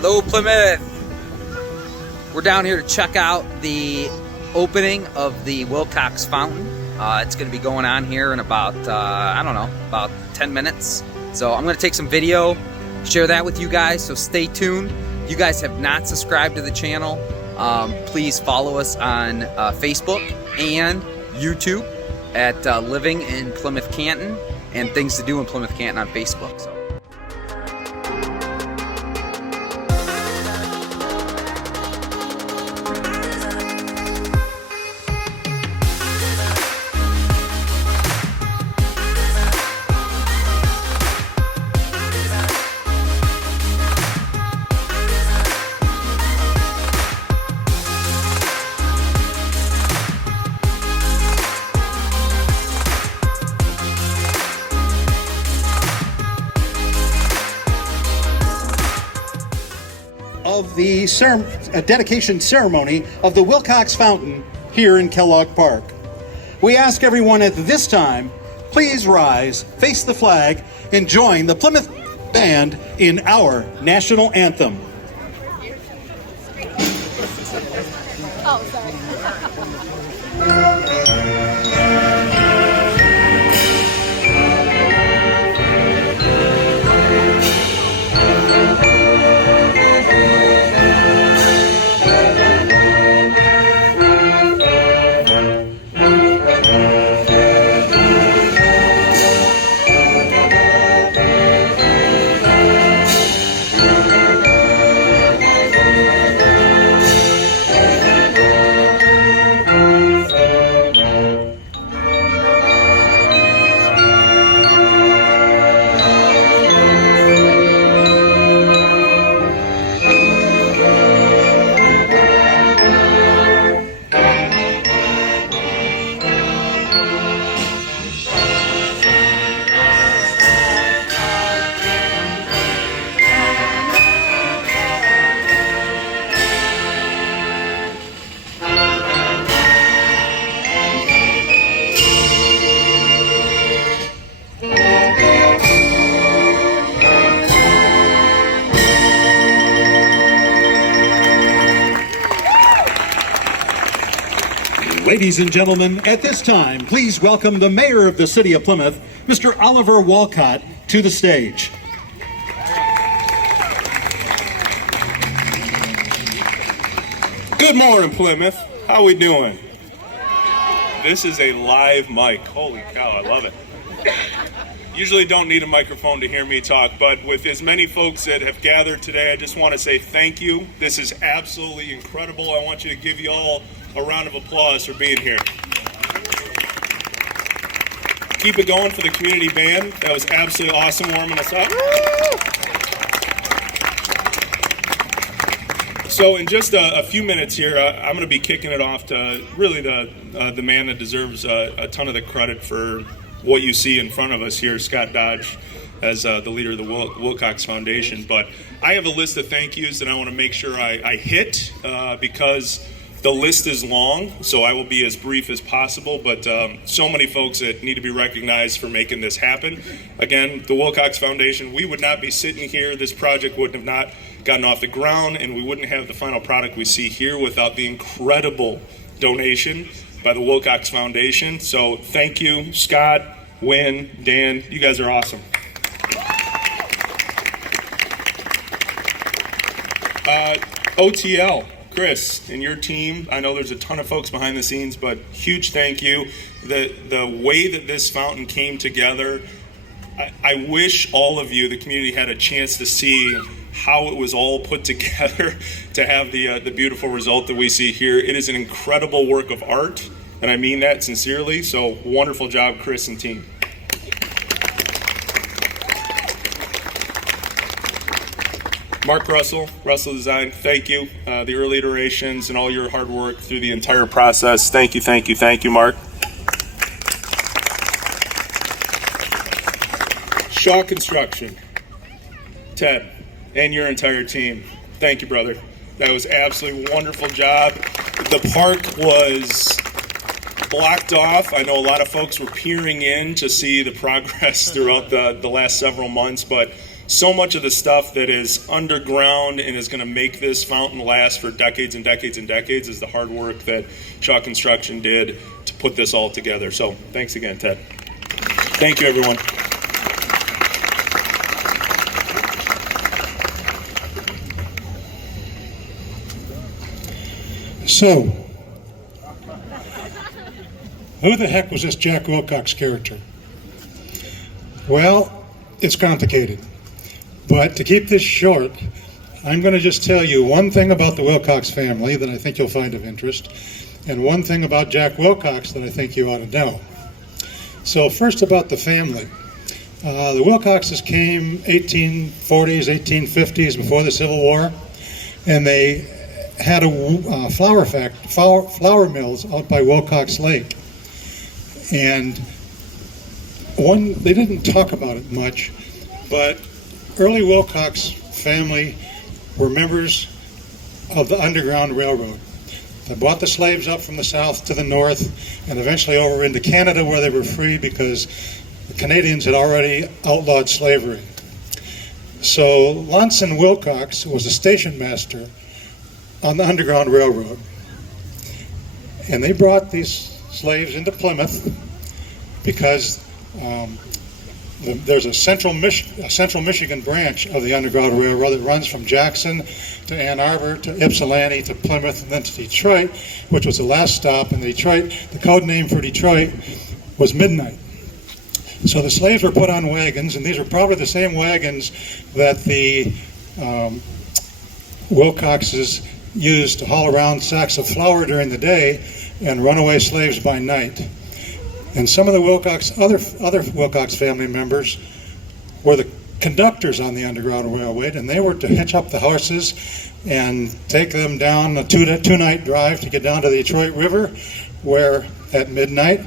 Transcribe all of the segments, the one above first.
Hello, Plymouth. We're down here to check out the opening of the Wilcox Fountain. It's going to be going on here in about, I don't know, about 10 minutes. So I'm going to take some video, share that with you guys, so stay tuned. If you guys have not subscribed to the channel, please follow us on Facebook and YouTube at Living in Plymouth-Canton and Things to Do in Plymouth-Canton on Facebook. So. Of the dedication ceremony of the Wilcox Fountain here in Kellogg Park. We ask everyone at this time, please rise, face the flag, and join the Plymouth Band in our national anthem. Oh, sorry. Ladies and gentlemen, at this time, please welcome the Mayor of the City of Plymouth, Mr. Oliver Walcott, to the stage. Good morning, Plymouth. How we doing? This is a live mic. Holy cow, I love it. Usually don't need a microphone to hear me talk, but with as many folks that have gathered today, I just want to say thank you. This is absolutely incredible. I want you to give you all a round of applause for being here. Keep it going for the community band. That was absolutely awesome warming us up. So in just a few minutes here, I'm going to be kicking it off to really the man that deserves a ton of the credit for what you see in front of us here, Scott Dodge, as the leader of the Wilcox Foundation. But I have a list of thank yous that I want to make sure I hit because the list is long, so I will be as brief as possible, but so many folks that need to be recognized for making this happen. Again, the Wilcox Foundation, we would not be sitting here, this project would have not gotten off the ground, and we wouldn't have the final product we see here without the incredible donation by the Wilcox Foundation. So thank you, Scott, Wynn, Dan, you guys are awesome. OTL. Chris and your team, I know there's a ton of folks behind the scenes, but huge thank you. The way that this fountain came together, I wish all of you, the community, had a chance to see how it was all put together to have the beautiful result that we see here. It is an incredible work of art, and I mean that sincerely, so wonderful job, Chris and team. Mark Russell Design, thank you. The early iterations and all your hard work through the entire process. Thank you, Mark. Shaw Construction, Ted, and your entire team. Thank you, brother. That was absolutely wonderful job. The park was blocked off. I know a lot of folks were peering in to see the progress throughout the last several months, but so much of the stuff that is underground and is going to make this fountain last for decades and decades and decades is the hard work that Shaw Construction did to put this all together. So thanks again, Ted. Thank you, everyone. So, who the heck was this Jack Wilcox character? Well, it's complicated. But to keep this short, I'm going to just tell you one thing about the Wilcox family that I think you'll find of interest, and one thing about Jack Wilcox that I think you ought to know. So first about the family. The Wilcoxes came 1840s, 1850s, before the Civil War, and they had a flour mills out by Wilcox Lake. And they didn't talk about it much, but early Wilcox family were members of the Underground Railroad. They brought the slaves up from the south to the north and eventually over into Canada where they were free because the Canadians had already outlawed slavery. So Lonson Wilcox was a station master on the Underground Railroad. And they brought these slaves into Plymouth because there's a central Michigan branch of the Underground Railroad that runs from Jackson to Ann Arbor to Ypsilanti to Plymouth and then to Detroit, which was the last stop. In Detroit, the code name for Detroit was Midnight. So the slaves were put on wagons, and these were probably the same wagons that the Wilcoxes used to haul around sacks of flour during the day and runaway slaves by night. And some of the other Wilcox family members were the conductors on the Underground Railway, and they were to hitch up the horses and take them down a two-night drive to get down to the Detroit River, where at midnight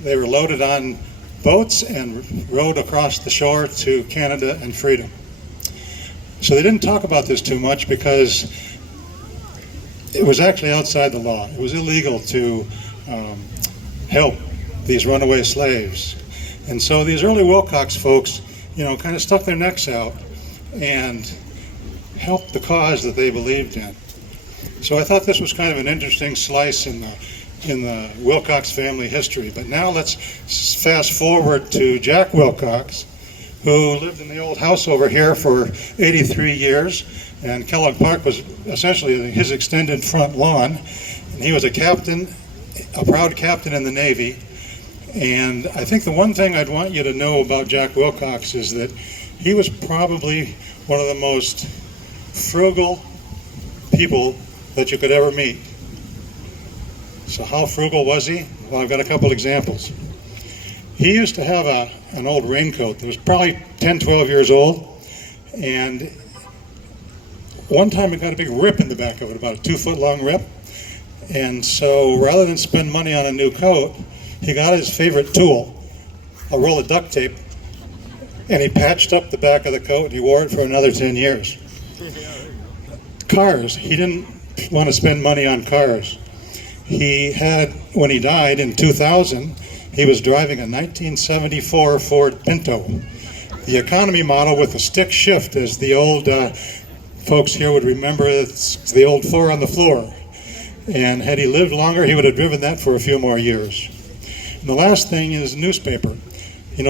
they were loaded on boats and rowed across the shore to Canada and freedom. So they didn't talk about this too much because it was actually outside the law. It was illegal to help these runaway slaves. And so these early Wilcox folks, kind of stuck their necks out and helped the cause that they believed in. So I thought this was kind of an interesting slice in the Wilcox family history. But now let's fast forward to Jack Wilcox, who lived in the old house over here for 83 years, and Kellogg Park was essentially his extended front lawn. And he was a proud captain in the Navy. And I think the one thing I'd want you to know about Jack Wilcox is that he was probably one of the most frugal people that you could ever meet. So how frugal was he? Well, I've got a couple examples. He used to have an old raincoat that was probably 10, 12 years old, and one time it got a big rip in the back of it, about a 2-foot long rip. And so rather than spend money on a new coat, he got his favorite tool, a roll of duct tape, and he patched up the back of the coat and he wore it for another 10 years. Cars, he didn't want to spend money on cars. He had, when he died in 2000, he was driving a 1974 Ford Pinto, the economy model with a stick shift, as the old folks here would remember. It's the old 4 on the floor. And had he lived longer, he would have driven that for a few more years. And the last thing is newspaper.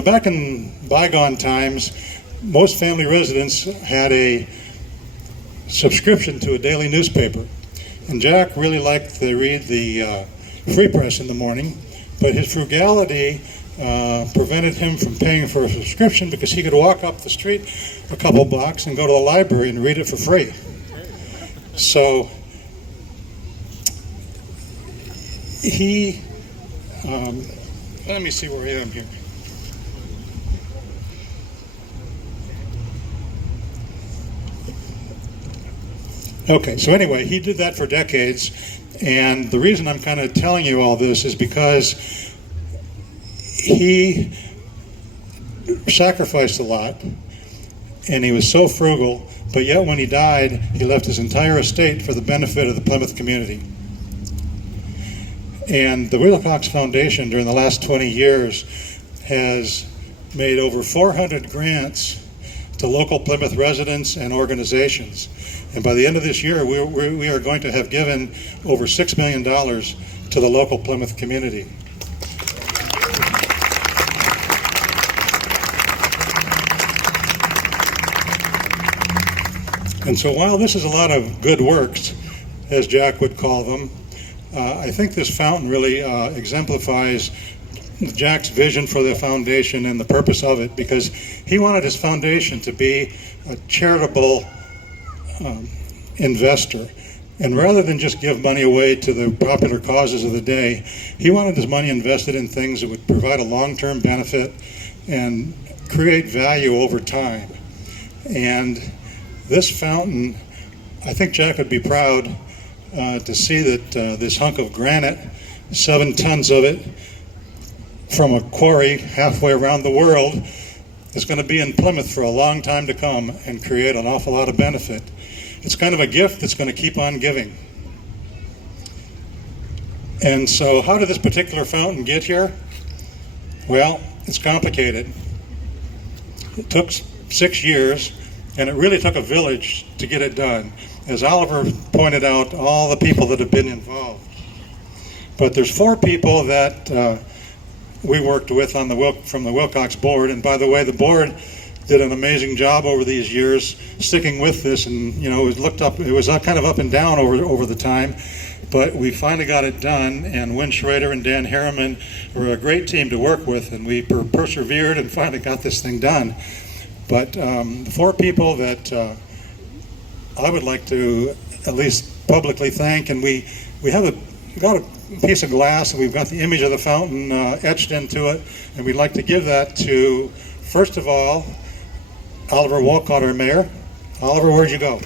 Back in bygone times, most family residents had a subscription to a daily newspaper. And Jack really liked to read the Free Press in the morning, but his frugality prevented him from paying for a subscription because he could walk up the street a couple blocks and go to the library and read it for free. So he, let me see where I am here. Okay, so anyway, he did that for decades, and the reason I'm kind of telling you all this is because he sacrificed a lot, and he was so frugal, but yet when he died, he left his entire estate for the benefit of the Plymouth community. And the Wilcox Foundation during the last 20 years has made over 400 grants to local Plymouth residents and organizations. And by the end of this year, we are going to have given over $6 million to the local Plymouth community. And so while this is a lot of good works, as Jack would call them, I think this fountain really exemplifies Jack's vision for the foundation and the purpose of it, because he wanted his foundation to be a charitable investor. And rather than just give money away to the popular causes of the day, he wanted his money invested in things that would provide a long-term benefit and create value over time. And this fountain, I think Jack would be proud to see that this hunk of granite, 7 tons of it, from a quarry halfway around the world, is going to be in Plymouth for a long time to come and create an awful lot of benefit. It's kind of a gift that's going to keep on giving. And so how did this particular fountain get here? Well, it's complicated. It took 6 years, and it really took a village to get it done. As Oliver pointed out, all the people that have been involved. But there's 4 people that we worked with on from the Wilcox board, and by the way, the board did an amazing job over these years sticking with this, and it was kind of up and down over the time, but we finally got it done, and Wynn Schrader and Dan Harriman were a great team to work with, and we persevered and finally got this thing done. But the 4 people that I would like to at least publicly thank, and we got a piece of glass, and we've got the image of the fountain etched into it, and we'd like to give that to, first of all, Oliver Wolcott, our mayor. Oliver, where'd you go?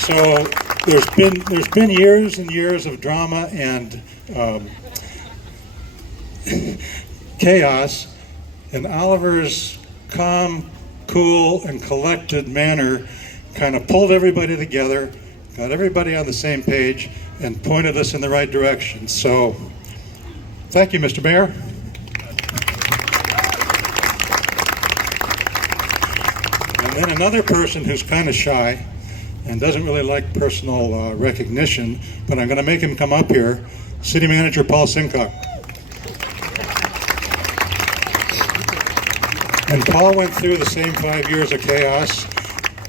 So there's been years and years of drama and chaos, and Oliver's calm, cool, and collected manner kind of pulled everybody together, got everybody on the same page, and pointed us in the right direction. So, thank you, Mr. Mayor. And then another person who's kind of shy and doesn't really like personal recognition, but I'm going to make him come up here, City Manager Paul Sincock. And Paul went through the same 5 years of chaos.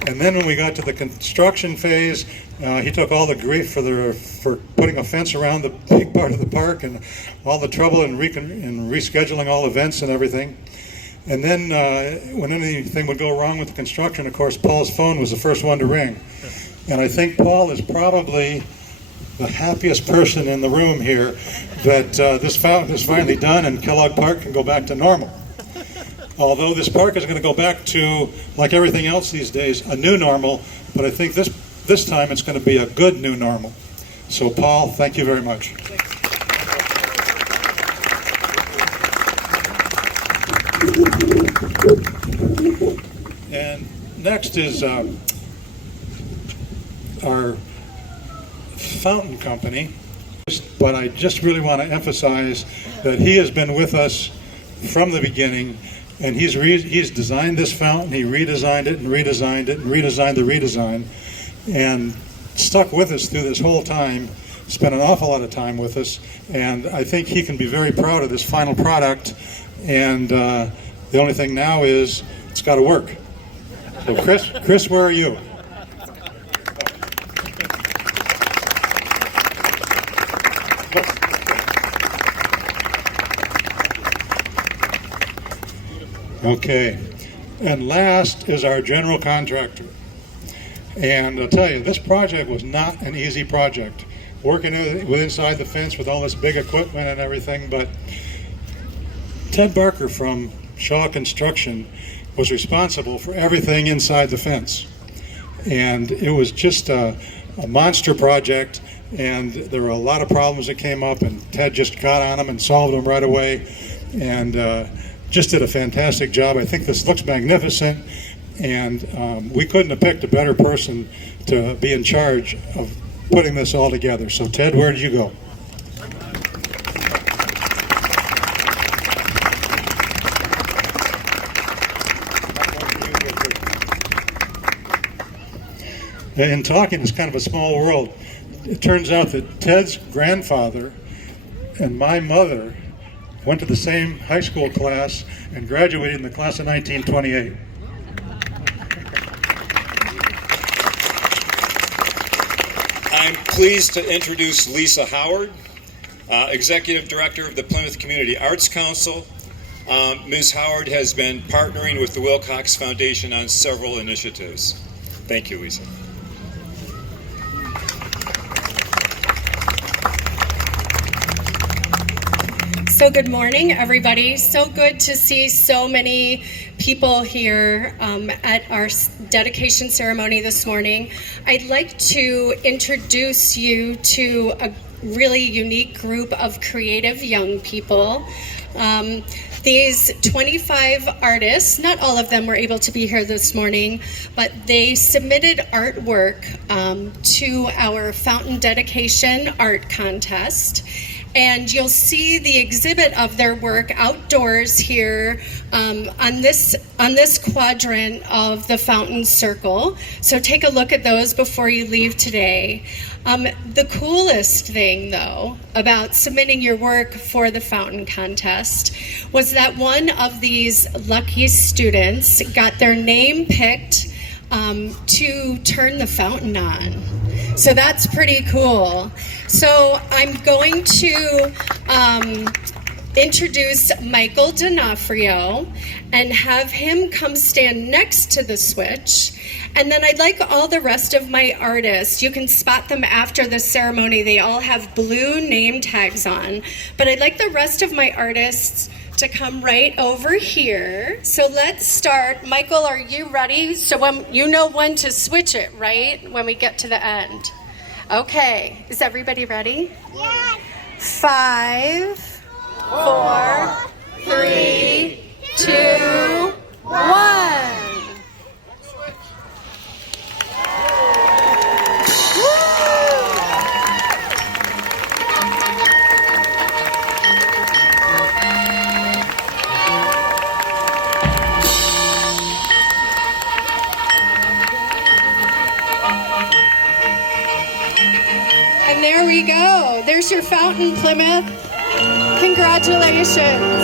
And then when we got to the construction phase, he took all the grief for putting a fence around the big part of the park and all the trouble in rescheduling all events and everything. And then when anything would go wrong with the construction, of course, Paul's phone was the first one to ring. And I think Paul is probably the happiest person in the room here that this fountain is finally done and Kellogg Park can go back to normal. Although this park is going to go back to, like everything else these days, a new normal, but I think this time it's going to be a good new normal. So Paul, thank you very much. And next is our fountain company, but I just really want to emphasize that he has been with us from the beginning. And he's designed this fountain, he redesigned it and redesigned it and redesigned the redesign, and stuck with us through this whole time, spent an awful lot of time with us, and I think he can be very proud of this final product, and the only thing now is it's got to work. So Chris, where are you? Okay, and last is our general contractor. And I'll tell you, this project was not an easy project. Working with inside the fence with all this big equipment and everything, but Ted Barker from Shaw Construction was responsible for everything inside the fence. And it was just a monster project, and there were a lot of problems that came up, and Ted just got on them and solved them right away. And just did a fantastic job. I think this looks magnificent, and we couldn't have picked a better person to be in charge of putting this all together. So Ted, where did you go? In talking, it's kind of a small world. It turns out that Ted's grandfather and my mother went to the same high school class and graduated in the class of 1928. I'm pleased to introduce Lisa Howard, Executive Director of the Plymouth Community Arts Council. Ms. Howard has been partnering with the Wilcox Foundation on several initiatives. Thank you, Lisa. So good morning, everybody. So good to see so many people here at our dedication ceremony this morning. I'd like to introduce you to a really unique group of creative young people. These 25 artists, not all of them were able to be here this morning, but they submitted artwork to our Fountain Dedication Art Contest. And you'll see the exhibit of their work outdoors here on this quadrant of the Fountain Circle. So take a look at those before you leave today. The coolest thing, though, about submitting your work for the Fountain Contest was that one of these lucky students got their name picked to turn the fountain on. So that's pretty cool. So I'm going to introduce Michael D'Onofrio and have him come stand next to the switch. And then I'd like all the rest of my artists, you can spot them after the ceremony, they all have blue name tags on, but I'd like the rest of my artists to come right over here. So let's start. Michael, are you ready? So you know when to switch it, right? When we get to the end. Okay, is everybody ready? Yes. 5, 4, 3, 2, 1. And there we go. There's your fountain, Plymouth. Congratulations.